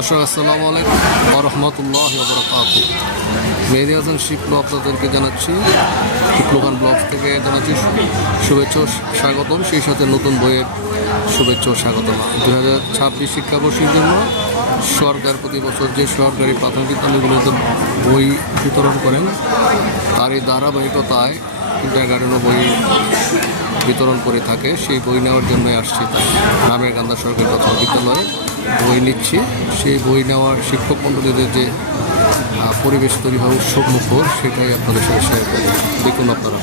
দর্শক আসসালামু আলাইকুম ওয়া রাহমাতুল্লাহি ওয়া বারাকাতুহু। মেহেদী হাসান শিপলু আপনাদেরকে জানাচ্ছি, শিপলু খান ব্লগস থেকে জানাচ্ছি শুভেচ্ছা ও স্বাগতম, সেই সাথে নতুন বইয়ের শুভেচ্ছা ও স্বাগতম। 2026 শিক্ষাবর্ষের জন্য সরকার প্রতি বছর যে সরকারি প্রাথমিক বিদ্যালয়গুলোতে বই বিতরণ করেন, তার এই ধারাবাহিকতায় কিন্ডারগার্টেনও বই বিতরণ করে থাকে। সেই বই নেওয়ার জন্য আসছি, তাই রামেরকান্দা সরকারি প্রাথমিক বিদ্যালয়ে বই নিচ্ছি। সেই বই নেওয়ার শিক্ষক মণ্ডলীদের যে পরিবেশ তৈরি হয় উৎসব মুখর, সেটাই আপনাদের সাথে শেয়ার করব। দেখুন আপনারা,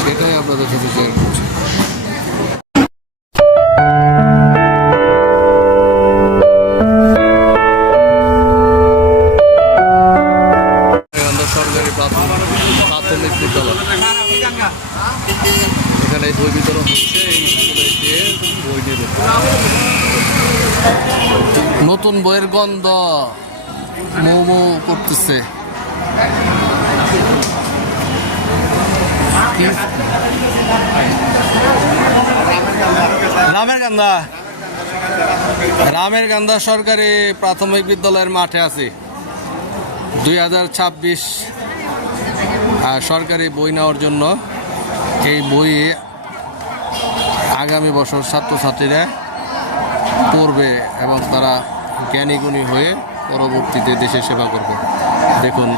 সেটাই আপনাদের সাথে শেয়ার করছি। সরকারি প্রাথমিক বিদ্যালয়, এখানে বই বিতরণ হচ্ছে। এই স্কুলে গিয়ে বই নেবে। নতুন বইয়ের গন্ধ মোমো করতেছে। রামেরকান্দা সরকারি প্রাথমিক বিদ্যালয়ের মাঠে আছে। 2026 সরকারি বই নেওয়ার জন্য এই বই আগামী বছর ছাত্রছাত্রীরা পড়বে এবং তারা জ্ঞানীগুণী হয়ে পরবর্তীতে দেশের সেবা করবে। দেখুন,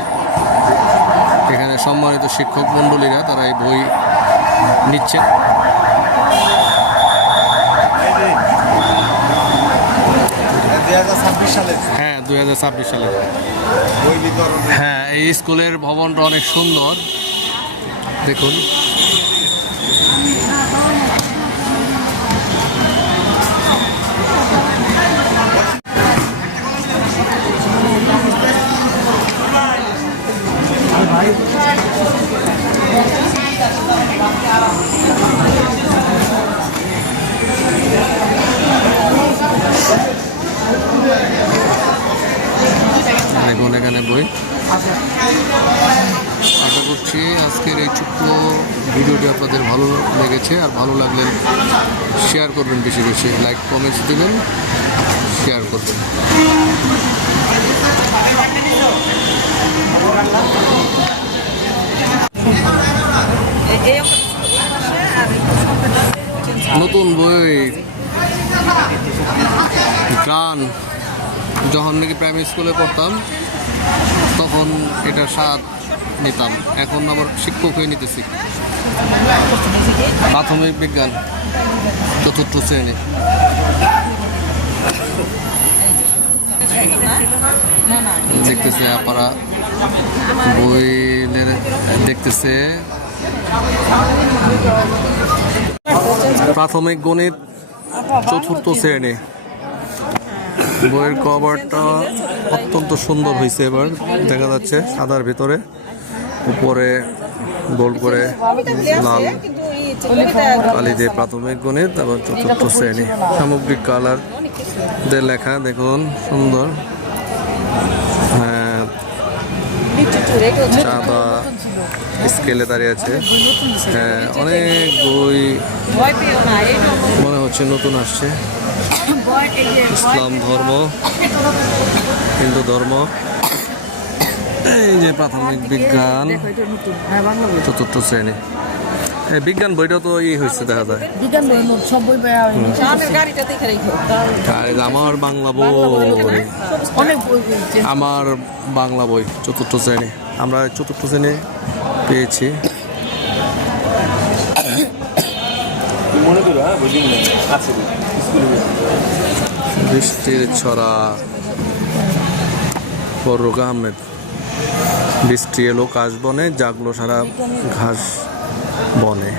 এখানে সম্মানিত শিক্ষক মণ্ডলীরা তারা এই বই নিচ্ছে। হ্যাঁ, 2026 সালে হ্যাঁ, এই স্কুলের ভবনটা অনেক সুন্দর। দেখুন, দেখুন এখানে বই। আশা করছি আজকের এই ছোট্ট ভিডিওটি আপনাদের ভালো লেগেছে, আর ভালো লাগলে শেয়ার করবেন, বেশি বেশি লাইক কমেন্টস দেবেন, শেয়ার করবেন। নতুন বই গান, যখন নাকি প্রাইমারি স্কুলে পড়তাম তখন এটা স্বাদ নিতাম, এখন আমার শিক্ষক হয়ে নিতেছি। প্রাথমিক বিজ্ঞান 4র্থ শ্রেণী। দেখতেছে আপনারা বই দেখতেছে। প্রাথমিক গণিত 4র্থ শ্রেণী। বইয়ের কভারটা অত্যন্ত সুন্দর হয়েছে, এবার দেখা যাচ্ছে সাদার ভিতরে, উপরে গোল করে লাল কালি দিয়ে প্রাথমিক গণিত এবং 4র্থ শ্রেণী। সামগ্রিক কালার দিয়ে লেখা, দেখুন সুন্দর। হ্যাঁ, সাদা স্কেলে দাঁড়িয়ে আছে। হ্যাঁ, অনেক বই মনে হচ্ছে নতুন আসছে। ইসলাম ধর্ম, হিন্দু ধর্ম। এই যে প্রাথমিক বিজ্ঞান 4র্থ শ্রেণী। এই বিজ্ঞান বইটা তো হয়েছে, দেখা যায়। আমার বাংলা বই, আমার বাংলা বই 4র্থ শ্রেণী। আমরা 4র্থ শ্রেণী পেয়েছি। বৃষ্টির ছড়া, ফররুখ আহমেদ। বৃষ্টি এলো কাশ বনে, জাগলো সারা ঘাস বনে,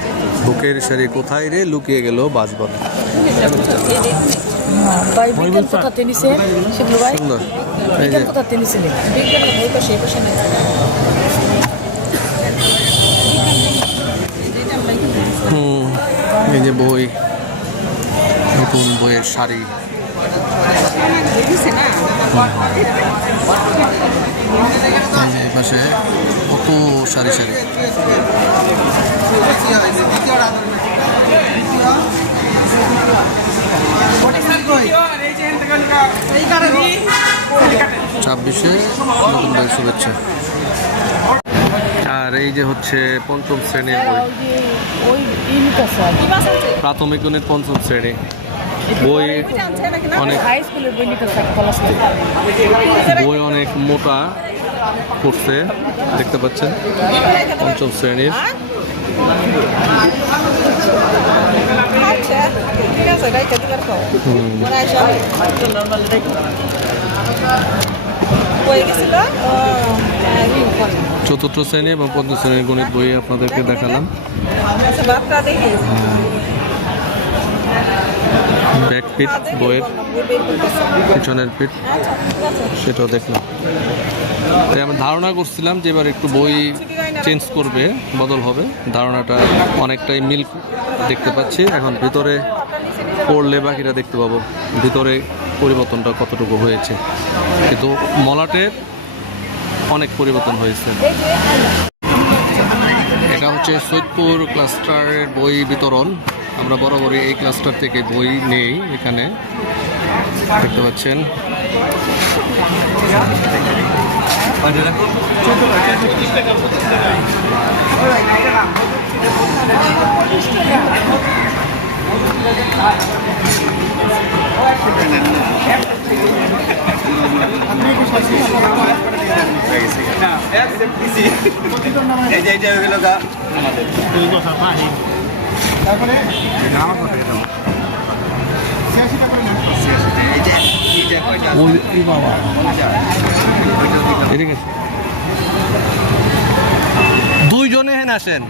বুকের সারি কোথায় রে লুকিয়ে গেল বাস বনে। সুন্দর। এই যে বই, নতুন বইয়ের শাড়ি। এই পাশে কত সারি সারি। 26-এ নতুন বইয়ের শুভেচ্ছা। আর এই যে হচ্ছে পঞ্চম শ্রেণীর বই, প্রাথমিক গণিত পঞ্চম শ্রেণী বই। বই অনেক মোটা করছে, দেখতে পাচ্ছেন, পঞ্চম শ্রেণীর। চতুর্থ শ্রেণী এবং পঞ্চম শ্রেণীর গণিত বই আপনাদেরকে দেখালাম। ব্যাক পিট বইয়ের, পিছনের পিট, সেটাও দেখলাম। তাই আমি ধারণা করছিলাম যে এবার একটু বই চেঞ্জ করবে, বদল হবে। ধারণাটা অনেকটাই মিল দেখতে পাচ্ছি। এখন ভিতরে পড়লে বাকিটা দেখতে পাবো ভিতরে পরিবর্তনটা কতটুকু হয়েছে, কিন্তু মলাটের অনেক পরিবর্তন হয়েছে। এটা হচ্ছে সৈয়দপুর ক্লাস্টারের বই বিতরণ। আমরা বরাবরই এই ক্লাস্টার থেকে বই নেই। এখানে দেখতে পাচ্ছেন দুইজনে হেন আসেন।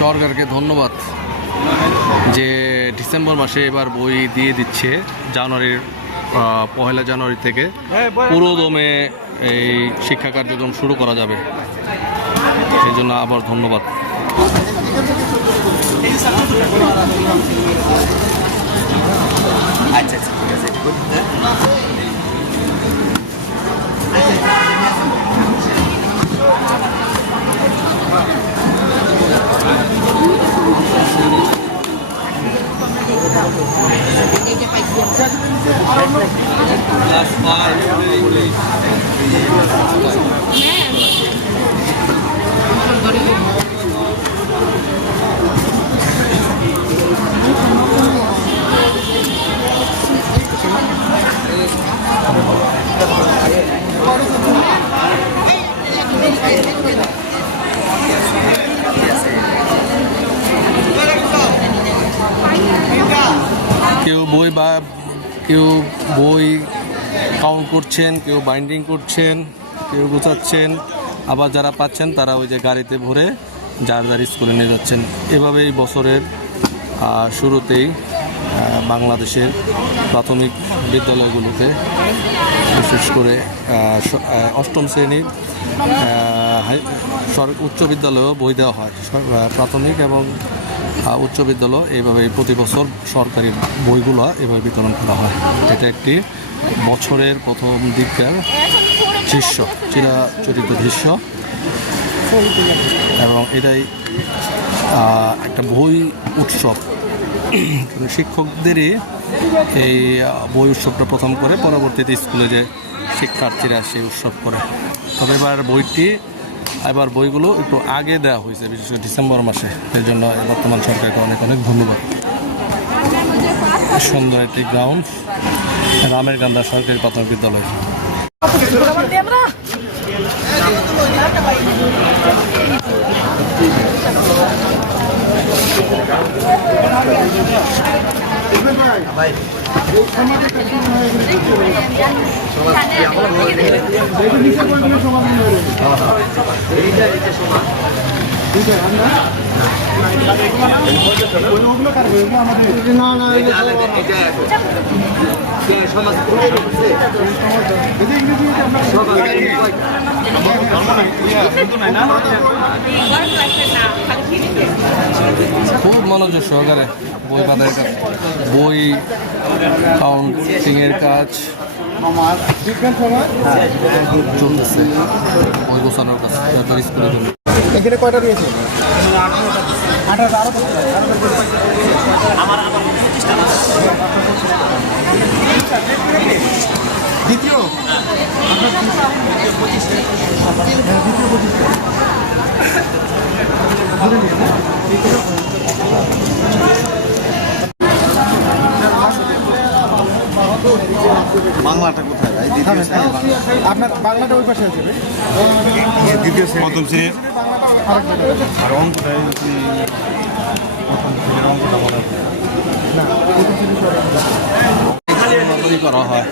সরকারকে ধন্যবাদ যে ডিসেম্বর মাসে এবার বই দিয়ে দিচ্ছে। জানুয়ারির 1 জানুয়ারি থেকে পুরো দমে এই শিক্ষা কার্যক্রম শুরু করা যাবে। এই জন্য আবার ধন্যবাদ। আচ্ছা আচ্ছা, ঠিক আছে। কেউ বই কাউন্ট করছেন, কেউ বাইন্ডিং করছেন, কেউ গুছাচ্ছেন, আবার যারা পাচ্ছেন তারা ওই যে গাড়িতে ভরে যার যার স্কুলে নিয়ে যাচ্ছেন। এভাবেই বছরের শুরুতেই বাংলাদেশের প্রাথমিক বিদ্যালয়গুলোতে, বিশেষ করে অষ্টম শ্রেণীর উচ্চ বিদ্যালয়েও বই দেওয়া হয়। প্রাথমিক এবং উচ্চ বিদ্যালয় এইভাবে প্রতি বছর সরকারি বইগুলো এভাবে বিতরণ করা হয়। এটা একটি বছরের প্রথম দিককার দৃশ্য, চিরাচরিত দৃশ্য, এবং এটাই একটা বই উৎসব। শিক্ষকদেরই এই বই উৎসবটা প্রথম করে, পরবর্তীতে স্কুলে যে শিক্ষার্থীরা সেই উৎসব করে। তবে এবার বইগুলো একটু আগে দেওয়া হয়েছে, বিশেষ করে ডিসেম্বর মাসে। এর জন্য বর্তমান সরকারকে অনেক অনেক ধন্যবাদ। সুন্দর একটি গ্রাউন্ড, রামের গান্ধা সরকারি প্রাথমিক বিদ্যালয়। খুব মনোযোগ সহকারে বই বাঁধার কাজ, বই কাউন্টিংয়ের কাজ, চলতেছে ওই গোছানোর কাছে যাদের স্কুলের জন্য। এখানে কয়টা রয়েছে? 18টা আরো দ্বিতীয় বাংলাটা কোথায় ভাই? দ্বিতীয় শ্রেণী আপনার বাংলাটা ওই পাশে আছে দ্বিতীয় শ্রেণী প্রথম শ্রেণীর আর অঙ্কটা অঙ্কটা মনে হয় করা হয়।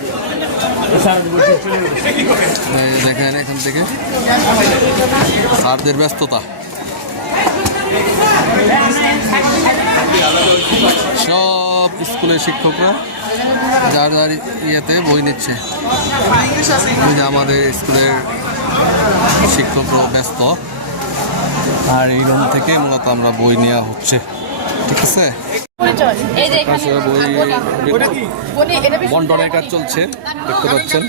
দেখেন এখান থেকে স্যারদের ব্যস্ততা, সব স্কুলের শিক্ষকরা যার যার ইয়েতে বই নিচ্ছে। ওই যে আমাদের স্কুলের শিক্ষকরা ব্যস্ত, আর এই রুম থেকে মূলত আমরা বই নেওয়া হচ্ছে। ঠিক আছে, বই বন্টনের কাজ চলছে, দেখতে পাচ্ছেন।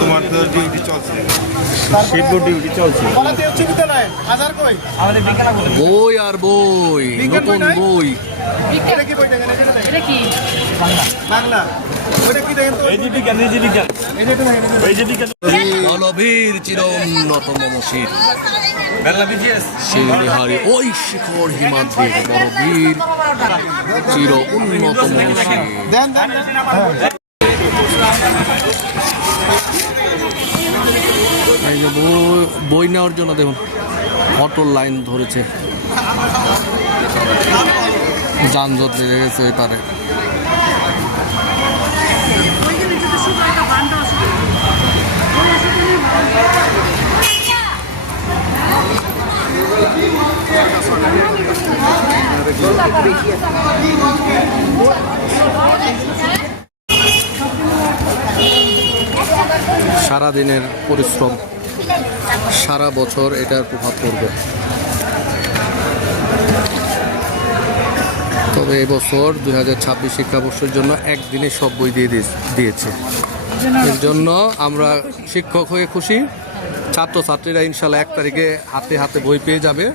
তোমার তো ডিউটি চলছে, শিটবোর্ড ডিউটি চলছে। বই আর বই, নতুন বই। বলবীর চির উন্নতম মসির শিরনিহারি ওই শিখর হিমাদ্রির বলবীর চির উন্নতম মসির। এই যে বই নেওয়ার জন্য দেখুন অটোর লাইন ধরেছে, যানজট বেড়ে গেছে ওই পারে। সারাদিনের পরিশ্রম, সারা বছর এটার প্রভাব পড়বে। তবে এবছর 2026 শিক্ষাবর্ষের জন্য একদিনে সব বই দিয়েছে। এর জন্য আমরা শিক্ষক হয়ে খুশি, ছাত্রছাত্রীরা ইনশাল্লাহ 1 তারিখে হাতে হাতে বই পেয়ে যাবে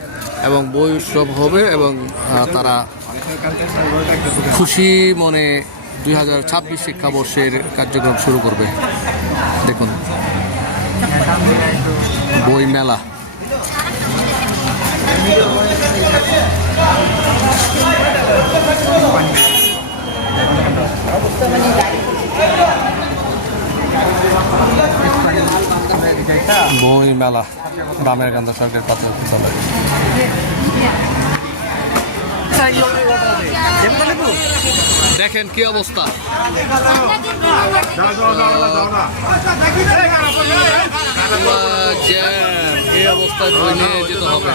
এবং বই উৎসব হবে এবং তারা খুশি মনে 2026 শিক্ষাবর্ষের কার্যক্রম শুরু করবে। দেখুন বই মেলা। বই মেলা গ্রামের গান্ধা সরকার প্রাথমিক বিদ্যালয়। দেখেন কি অবস্থা, এই অবস্থায় বই নিয়ে যেতে হবে।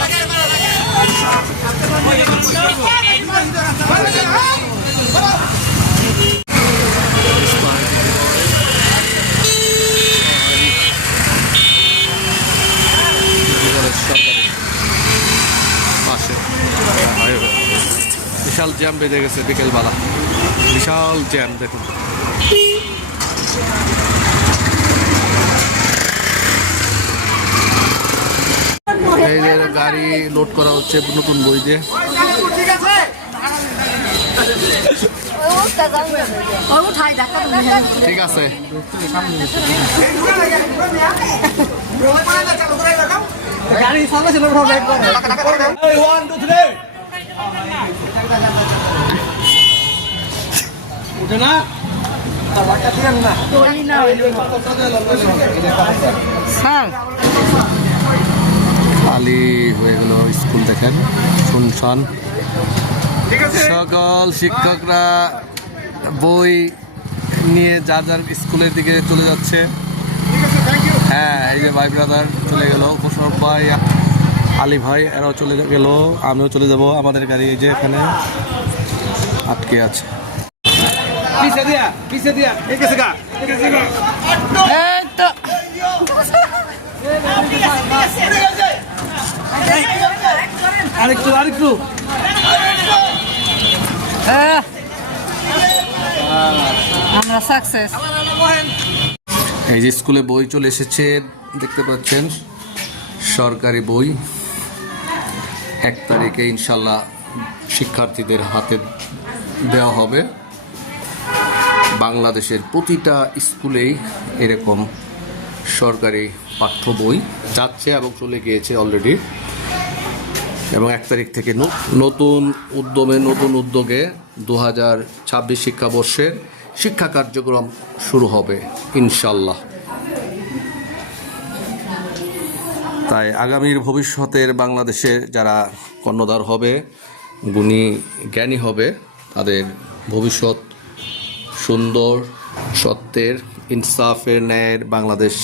বিশাল জ্যাম বেজে গেছে বিকেলবেলা, বিশাল জ্যাম দেখুন। এই যে গাড়ি লোড করা হচ্ছে নতুন বই দিয়ে। ঠিক আছে, খালি হয়ে গেল স্কুল, দেখেন শুনশান। সকল শিক্ষকরা বই নিয়ে যার যার স্কুলের দিকে চলে যাচ্ছে। হ্যাঁ, এই যে ভাই ব্রাদার চলে গেল, কুশল ভাই, আলী ভাই, এরাও চলে গেল, আমিও চলে যাব। আমাদের গাড়ি এই যে এখানে আটকে আছে। এই তো আরেকটু আমরা সাকসেস। এই যে স্কুলে বই চলে এসেছে, দেখতে পাচ্ছেন সরকারি বই। 1 তারিখে ইনশাল্লাহ শিক্ষার্থীদের হাতে দেওয়া হবে। বাংলাদেশের প্রতিটা স্কুলেই এরকম সরকারি পাঠ্য বই যাচ্ছে এবং চলে গিয়েছে অলরেডি। এবং 1 তারিখ থেকে নতুন উদ্যোগে 2026 শিক্ষাবর্ষের শিক্ষা কার্যক্রম শুরু হবে ইনশাল্লাহ। তাই আগামীর ভবিষ্যতের বাংলাদেশের যারা কর্ণধার হবে, গুণী জ্ঞানী হবে, তাদের ভবিষ্যৎ সুন্দর, সত্যের, ইনসাফের, ন্যায়ের বাংলাদেশ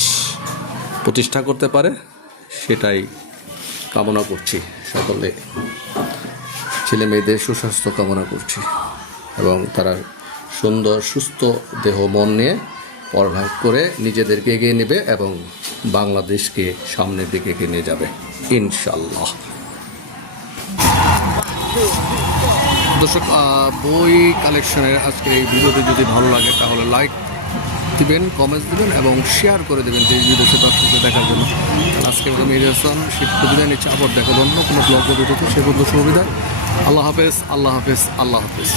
প্রতিষ্ঠা করতে পারে, সেটাই কামনা করছি। সকলে ছেলে মেয়েদের সুস্বাস্থ্য কামনা করছি এবং তারা সুন্দর সুস্থ দেহ মন নিয়ে পড়ালেখা করে নিজেদেরকে এগিয়ে নেবে এবং বাংলাদেশকে সামনের দিকে এগিয়ে নিয়ে যাবে ইনশাল্লাহ। দর্শক, বই কালেকশনের আজকের এই ভিডিওটি যদি ভালো লাগে তাহলে লাইক দিবেন, কমেন্টস দিবেন এবং শেয়ার করে দেবেন যে ভিডিওটি দর্শকদের দেখার জন্য। আজকে মেহেদি হাসান শিক্ষক বিদায় নিচ্ছে, আবার দেখাবো অন্য কোনো ব্লগ ভিডিওতে। সে পর্যন্ত সুবিধা। আল্লাহ হাফেজ, আল্লাহ হাফেজ, আল্লাহ হাফেজ।